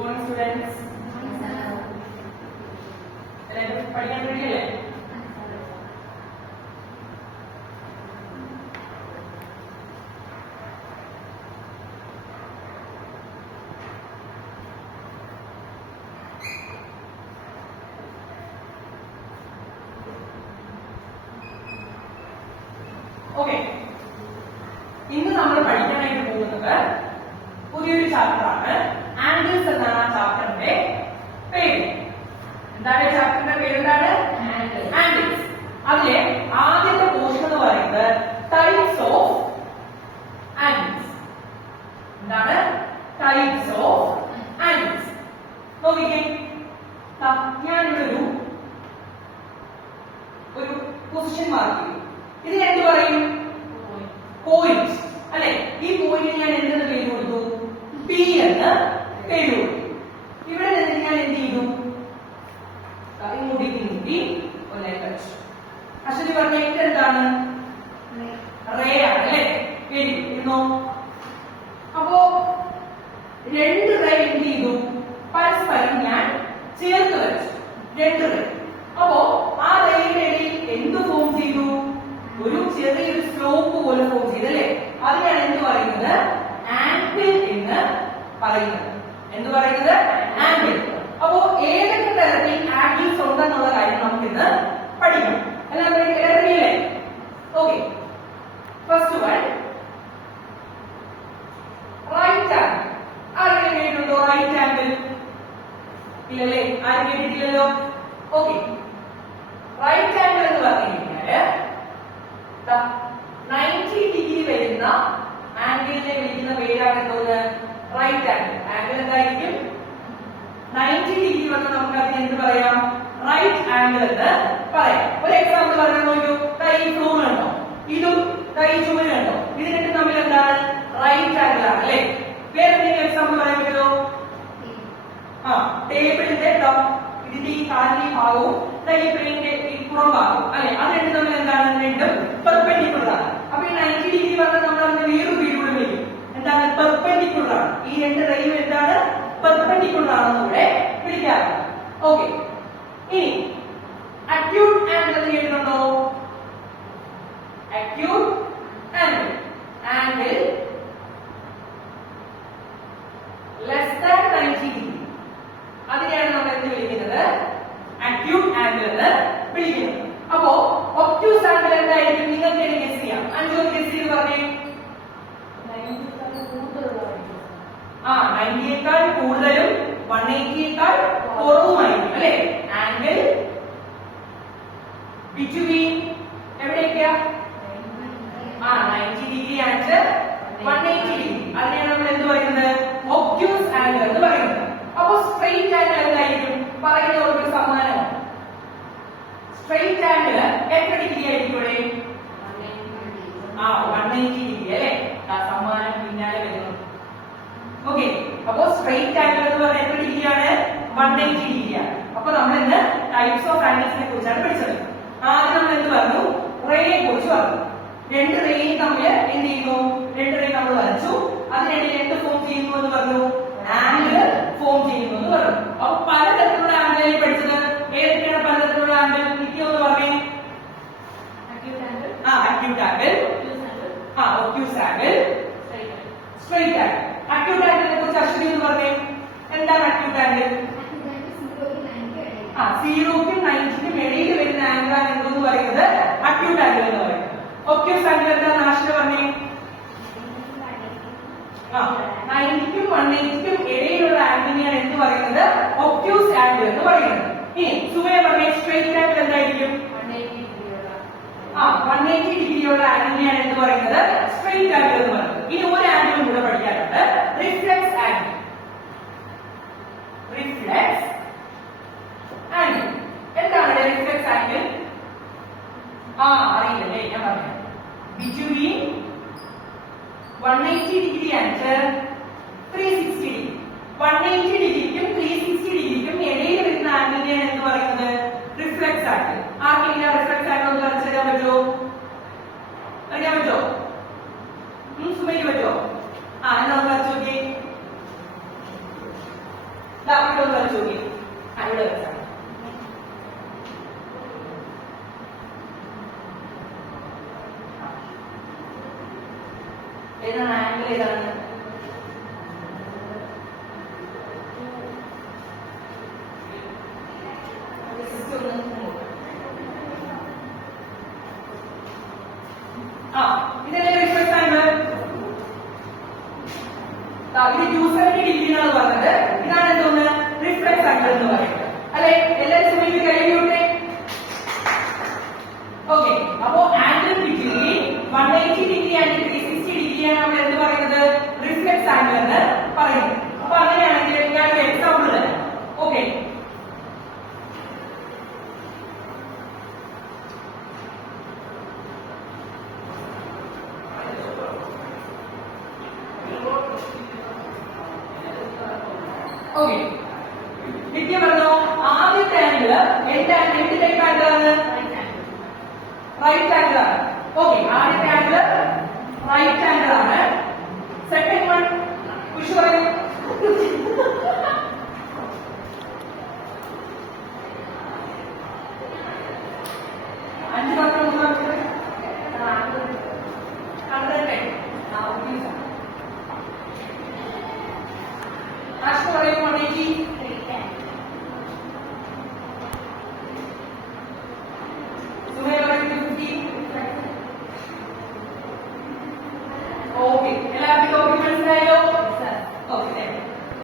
morning students. എല്ലാവരും പഠിക്കാൻ റെഡിയല്ലേ? ഓക്കെ, ഇന്ന് നമ്മൾ പഠിക്കാനായിട്ട് പോകുന്നത് പുതിയൊരു ചാപ്റ്റർ ആണ്. ആംഗിൾസ് എന്നാണ് ആ ചാപ്റ്ററിന്റെ പേര്. എന്താണ് ചാപ്റ്ററിന്റെ പേര്? എന്താണ്? ആംഗിൾസ്. അതിലെ ആദ്യത്തെ പോർഷൻ എന്ന് പറയുന്നത് ടൈപ്സ് ഓഫ് ആംഗിൾസ്. എന്താണ്? Types of angles. നോക്കിക്കേ, ഞാനിവിടെ ഒരു പൊസിഷൻ മാർക്ക് ചെയ്യും. ഇതിന് എന്ത് പറയും? പോയിന്റ് അല്ലെ? ഈ പോയിന്റ് ഞാൻ എന്തെന്ന് പേര് കൊടുത്തു? പി എന്ന് പേര് കൊടുത്തു. ഇവിടെ നിന്ന് ഞാൻ എന്ത് ചെയ്തു? ഇങ്ങോട്ടേക്ക് നീട്ടി ഒന്നേ വെച്ചു. അശ്വതി പറഞ്ഞ എന്താണ്? റേ ആണ് അല്ലെ? പേര് ഇരുന്നോ? അപ്പോ രണ്ട് റേ എന്ത് ചെയ്തു? പരസ്പരം ഞാൻ ചേർത്ത് വെച്ചു. രണ്ട് റേ. അപ്പോ ആ റേയുടെ ഇടയിൽ എന്ത് ഫോം ചെയ്തു? ഒരു ചെറിയൊരു സ്ലോപ്പ് പോലെ ഫോം ചെയ്തു അല്ലെ? അതിനാണ് എന്ത് പറയുന്നത്? ആംഗിൾ എന്ന് പറയുന്നത്. എന്ത് പറയുന്നത്? ആംഗിൾ. അപ്പോ ഏതൊക്കെ തരത്തിൽ ആംഗിൾസ് ഉണ്ടെന്നുള്ള കാര്യം നമുക്ക് ഇന്ന് പഠിക്കണം. എല്ലാം റെഡിയല്ലേ? Okay, first one right angle. ആരെങ്കിലും കേട്ടിട്ടുണ്ടോ റൈറ്റ് ആംഗിൾ? ഇല്ലല്ലേ? ആരും കേട്ടിട്ടില്ലല്ലോ. ഓക്കെ, റൈറ്റ് ആംഗിൾ എന്ന് പറഞ്ഞു കഴിഞ്ഞാല് 90 ഡിഗ്രി വരുന്ന ആംഗിളിനെ വിളിക്കുന്ന പേരാണ് എന്തോന്ന്? Right angle. ആംഗിൾ എന്തായിരിക്കും? 90 ഡിഗ്രി വന്ന് നമുക്ക് അതിന് എന്ത് പറയാം? റൈറ്റ് ആംഗിൾ എന്ന് പറയാം. ഒരു എക്സാമ്പിൾ പറയാൻ നോക്കൂ. ഈ ഫ്ലോർ കണ്ടോ? ഇതും ഈ ചുമര് കണ്ടോ? ഇത് രണ്ടും തമ്മിൽ എന്താണ്? റൈറ്റ് ആംഗിൾ ആണ് അല്ലെ? വേറെ എന്തെങ്കിലും എക്സാമ്പിൾ പറയാൻ പറ്റുമോ? ടേബിളിന്റെ ഇതിന്റെ ഈ കാലിന്റെ ഭാഗവും ടേബിളിന്റെ ഈ പുറം ഭാഗവും അല്ലെ? അത് രണ്ടും തമ്മിൽ എന്താണ്? രണ്ടും പെർപെൻഡിക്കുലർ ആണ്. അപ്പൊ ഈ 90 ഡിഗ്രി പറഞ്ഞാൽ നമ്മൾ അതിന്റെ വേറൊരു പേരുകൂടെ വിളിക്കും. എന്താണ്? പെർപെൻഡിക്കുലർ ആണ്. ഈ രണ്ട് റേയും എന്താണ്? പെർപെൻഡിക്കുലർ ആണെന്ന് ഇവിടെ വിളിക്കാറുണ്ട്. ഓക്കെ, ഇനി അക്യൂട്ട് ആംഗിൾ എന്ന് കേട്ടിട്ടുണ്ടോ? Acute angle. Angle less than 90 degree. അതിനെയാണ് നമ്മൾ എന്ത് വിളിക്കുന്നത്? അക്യൂട്ട് ആംഗിൾ എന്ന് വിളിക്കുന്നത്. അപ്പോ ഒബ്റ്റ്യൂസ് ആംഗിൾ എന്തായിരിക്കും? നിങ്ങൾക്ക് ഗസ് ചെയ്യാം. അഞ്ചോ ഗസ് ചെയ്ത് പറഞ്ഞേ. 90യേക്കാൾ കൂടുതലും 180യേക്കാൾ കുറവുമായിരിക്കും അല്ലെ? ആംഗിൾ ബിറ്റ്വീൻ എവിടെയൊക്കെയാ? 90 ഡിഗ്രി ആൻഡ് 180 ഡിഗ്രി. അതിനെയാണ് നമ്മൾ എന്ത് പറയുന്നത്? ഒബ്റ്റ്യൂസ് ആംഗിൾ എന്ന് പറയുന്നത്. അപ്പൊ സ്ട്രെയിറ്റ് ആംഗിൾ എന്തായിരിക്കും? പറയുന്നവർക്ക് സമ്മാനമോ? സ്ട്രെയിറ്റ് ആംഗിൾ എത്ര ഡിഗ്രി ആയിരിക്കും ഇവിടെ? 180 ഡിഗ്രി അല്ലെ? സമ്മാനം പിന്നാലെ വരുന്നു. ഓക്കെ, അപ്പോ സ്ട്രെയിറ്റ് ആംഗിൾ എന്ന് പറയുന്നത് എത്ര ഡിഗ്രിയാണ്? 180 ഡിഗ്രിയാണ്. അപ്പൊ നമ്മൾ ഇന്ന് ടൈപ്സ് ഓഫ് ആംഗിൾസിനെ കുറിച്ചാണ് പഠിച്ചത്. ആദ്യം നമ്മൾ എന്ത് പറഞ്ഞു? റേയെ കുറിച്ച് പറഞ്ഞു. രണ്ട് റേയും തമ്മിൽ എന്ത് ചെയ്യുന്നു? രണ്ട് റേ നമ്മൾ വരച്ചു. അതിനിടയിൽ എന്ത് ഫോം ചെയ്യുന്നു എന്ന് പറഞ്ഞു? ആംഗിൾ ഫോം ചെയ്യുന്നു എന്ന് പറഞ്ഞു. അപ്പൊ പലതരത്തിലുള്ള ആംഗിളായി പഠിച്ചത്. ഏതൊക്കെയാണ് പലതരത്തിലുള്ള ആംഗിൾ? എന്ന് പറഞ്ഞേ. Acute angle, obtuse angle, straight angle. Acute ആംഗിളിനെ കുറിച്ച് അശ്വതി എന്ന് പറഞ്ഞേ. എന്താണ് അക്യൂട്ട് ആംഗിൾ? 0ക്കും 90ക്കും ഇടയിൽ വരുന്ന ആംഗിൾ ആണ് എന്തെന്ന് പറയുന്നത്? അക്യൂട്ട് ആംഗിൾ എന്ന് പറയുന്നത്. ഒബ്റ്റ്യൂസ് ആംഗിൾ എന്താണ് ആശ്വതി പറഞ്ഞേ? 90ക്കും 180ക്കും ഇടയിലുള്ള ആംഗിളിനെയാണ് എന്ത് പറയുന്നത്? ഒബ്റ്റ്യൂസ് ആംഗിൾ എന്ന് പറയുന്നത്. ഇനി സുമയ പറഞ്ഞേ, സ്ട്രെയിറ്റ് ആംഗിൾ എന്തായിരിക്കും? 180 ഡിഗ്രിയുള്ള ആംഗിളിനെയാണ് എന്ത് പറയുന്നത്? സ്ട്രെയിറ്റ് ആംഗിൾ എന്ന് പറയുന്നത്. ഇനി ഒരു ആംഗിളും കൂടെ പഠിക്കാനുണ്ട്. Reflex angle. റിഫ്ലെക്സ് ആംഗിൾ എന്താണ്? റിഫ്ലെക്സ് ആംഗിൾ അറിയില്ലല്ലേ? ഞാൻ പറയാം. Between 180 degree and 360 degree. 180 ഡിഗ്രിക്കും 360 ഡിഗ്രിക്കും ഇടയിൽ വരുന്ന ആംഗിളിനെയാണ് എന്ന് പറയുന്നത് റിഫ്ലെക്സ് ആംഗിൾ. ആർക്കെങ്കിലും റിഫ്ലെക്സ് ആംഗിൾ ഒന്ന് വരച്ചു തരാൻ പറ്റുമോ? അറിയാൻ പറ്റുമോ? സുമയ്ക്ക് പറ്റുമോ? എന്നാ ഒന്ന് വരച്ചു നോക്കി. ചോദ്യം ഇവിടെ വെച്ചാണ്. ഏതാണ് ആംഗിൾ ഏതാണ്? ഇതല്ലേ റിഫ്ലക്സ് ആംഗിൾ? ഇത് 270 ഡിഗ്രി എന്നാണ് പറഞ്ഞത്. ഇതാണ് എന്തോന്ന് റിഫ്ലക്സ് ആംഗിൾ എന്ന് പറയുന്നത് അല്ലെ? എല്ലാവരും ശ്രമിക്കുക, കൈയൂട്ടെ. ഓക്കെ, അപ്പോ ആംഗിൾ ബിറ്റ്വീൻ 180 ഡിഗ്രി ആൻഡ് 360 ഡിഗ്രിയാണ് നമ്മൾ എന്ത് പറയുന്നത്? റിഫ്ലക്സ് ആംഗിൾ എന്ന് പറയുന്നത്. അപ്പൊ അങ്ങനെയാണെങ്കിൽ ഞാൻ ഒരു എക്സാമ്പിൾ തരാം. ഓക്കെ, ഓക്കെ, വിദ്യ പറഞ്ഞോ. ആദ്യത്തെ ആംഗിൾ എന്ത് ടൈപ്പ് ആംഗിൾ ആണ്? റൈറ്റ് ആംഗിൾ ആണ്. ഓക്കെ, ആദ്യത്തെ ആംഗിൾ